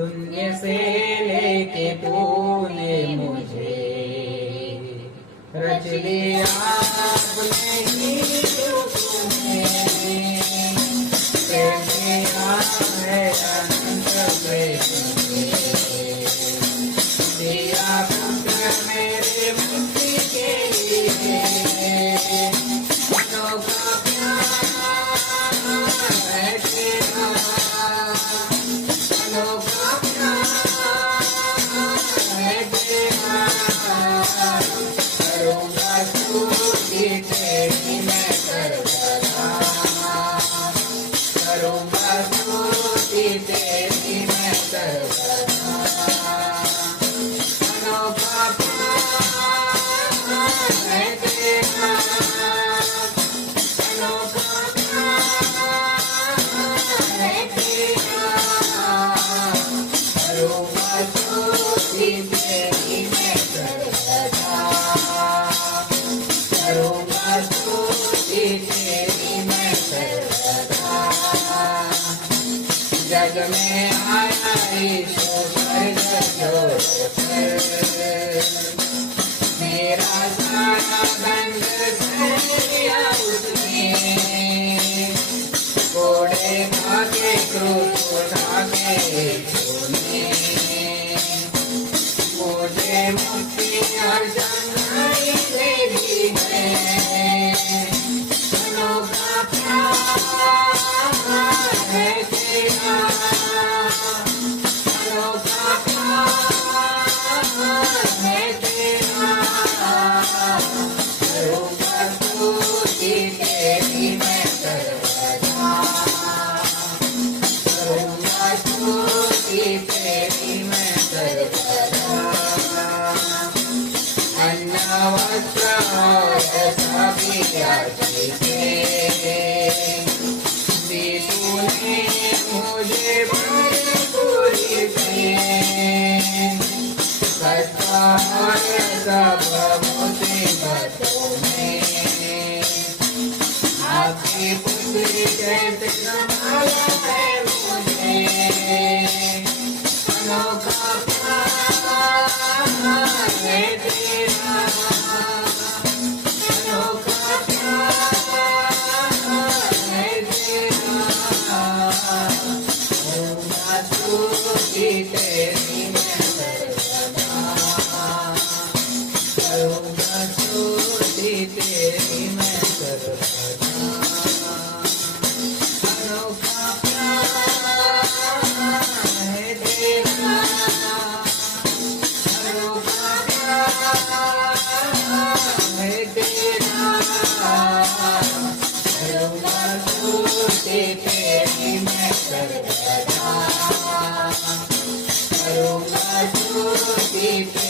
शून्य से लेके तूने मुझे रच दिया अपने ही रूप में। प्रेम दिया है अनंत प्रेम दिया पुत्र मेरे मुक्ति के लिए। अनोखा प्यार है तेरा, अनोखा प्यार है तेरा। करूँगा स्तुति तेरी मैं सर्वदा, करूँगा स्तुति तेरी मैं सर्वदा। अनोखा प्यार है तेरा, अनोखा प्यार है तेरा। करूँगा स्तुति तेरी मैं सर्वदा, करूँगा स्तुति तेरी मैं सर्वदा। जग में आया यीशु स्वर्ग छोड़कर, मेरा सारा बंध सह लिया उसने। घोड़े भागे क्रूस उठा के यीशु ने मुझे मुक्ति और चंगाई दे दी है। अनोखा प्यार है तेरा, अनोखा प्यार है तेरा। करूँगा स्तुति तेरी मैं सर्वदा, करूँगा स्तुति तेरी मैं सर्वदा। अन्न वस्त्र और सभी चीजें दी तूने मुझे भरपूरी से। कष्ट और सब मुसीबतों में आपकी पुत्री कैसे संभाला है मुझे। अनोखा प्यार है तेरा, अनोखा प्यार है तेरा। करूँगा स्तुति तेरी मैं सर्वदा, करूँगा स्तुति तेरी मैं सर्वदा। अनोखा प्यार है तेरा, अनोखा प्यार है तेरा। करूँगा स्तुति तेरी मैं सर्वदा, करूँगा स्तुति तेरी